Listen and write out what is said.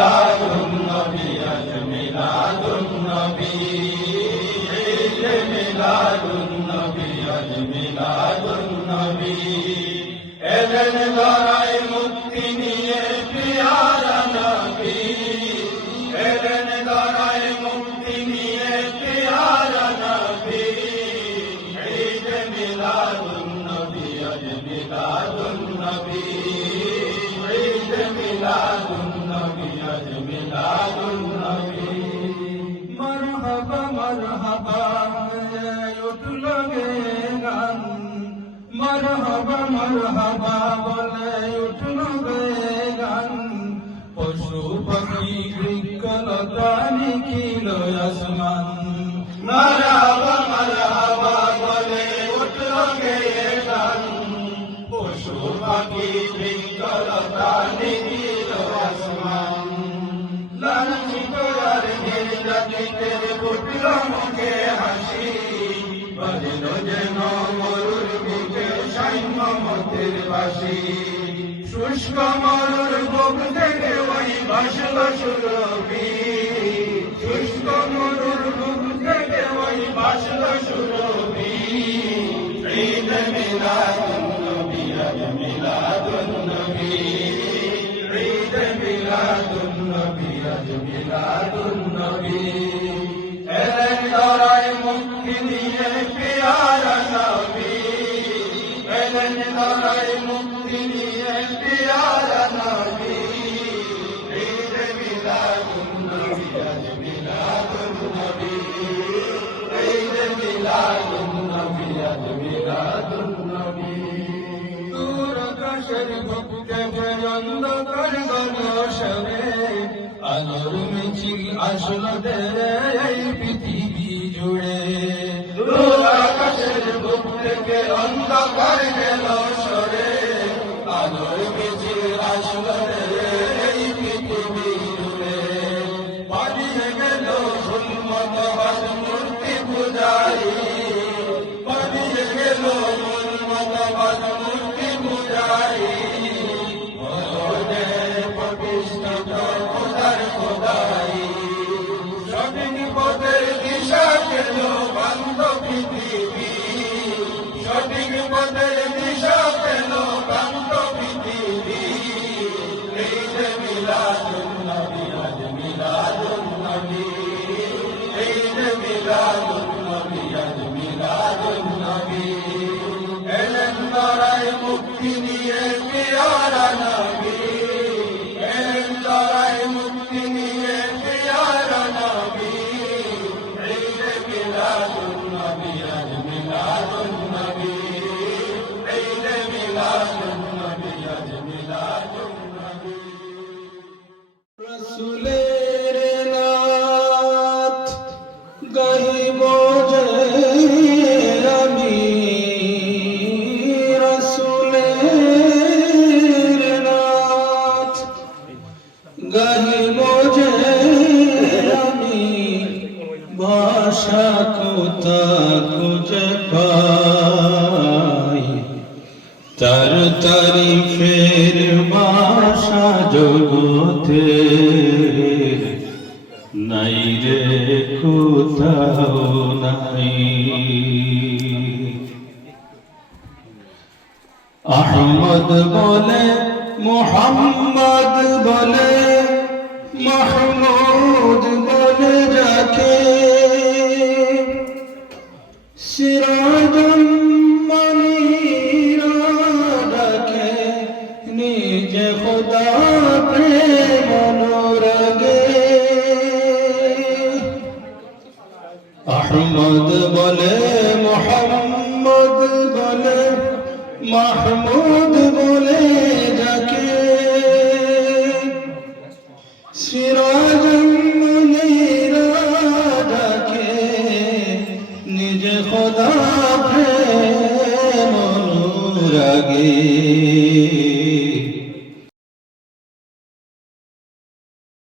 মিলাদুন নবী আজ মিলাদুন নবী ঈদ মিলাদুন নবী আজ মিলাদুন নবী এলেন ধরায় মুক্তি নিয়ে পিয়ারা নবী এলেন ধরায় মুক্তি নিয়ে পিয়ারা নবী ঈদ মিলাদুন নবী আজ মিলাদুন নবী ঈদ মিলাদুন নবী আজ মিলাদুন নবী মরহবা মরহবা উঠলো গে গান মরহবা মরহবা বলে উঠলো গে গান পশু পাখি বৃক্ষলতা নিখিল আসমান মরহবা মরহবা বলে উঠলো গে গান পশু পাখি বৃক্ষলতা নিখিল আসমান লাঞ্ছিত আর নির্যাতিতের ফুটলো মুখে হাসি বাজল যেন মরুর বুকে সৈন্য মতের বাসি শুষ্ক মরুর বুক থেকে ওই ভাসল সুরভি শুষ্ক মরুর বুক থেকে ওই ভাসল সুরভি ঈদ মিলাদুন নবী আজ মিলাদুন নবী ঈদ মিলাদুন নবী আজ মিলাদুন নবী এলেন ধরায় মুক্তি নিয়ে পিয়ারা নবী এলেন ধরায় মুক্তি নিয়ে পিয়ারা নবী ঈদ মিলাদুন নবী আজ মিলাদুন নবী ঈদ মিলাদুন নবী আজ মিলাদুন নবী দূর আকাশের বুক থেকে অন্ধকার গণসরে আলোর মিছিল আসলো এই পৃথিবী জুড়ে দূর আকাশের বুক থেকে অন্ধকার গেল সরে আলোর মিছিল আসলো এই পৃথিবী জুড়ে পালিয়ে গেল উন্মতবাদ মূর্তি পূজারী পালিয়ে গেল উন্মতবাদ মূর্তি পূজারী প্রতিষ্ঠিত খোদার খোদাই সঠিক পথের দিশা পেল বান্ধ পৃথিবী সঠিক পথের দিশা পেল বান্ধ পৃথিবী ঈদ মিলাদুন নবী আজ মিলাদুন নবী ঈদ মিলাদুন নবী আজ মিলাদুন নবী এলেন ধরায় মুক্তি নিয়ে পিয়ারা নবী এলেন ধরায় মুক্তি নিয়ে পিয়ারা নবী ঈদ মিলাদুন নবী আজ মিলাদুন নবী ঈদ মিলাদুন নবী আজ মিলাদুন নবী রসুলের নাথ গাইব যে আমি রসুলের নাথ গাইব যে আমি ভাষা কোথা খুঁজে পাই তার তারিফের ভাষা জগতে নাই রে কোথাও নাই আহমদ বলে মোহাম্মদ বলে মাহমুদ বলে যাকে সিরাজুল মনিরা ডাকে নিজে খোদা প্রেম অনুরাগে আহমদ বলে মোহাম্মদ বলে মাহমুদ বলে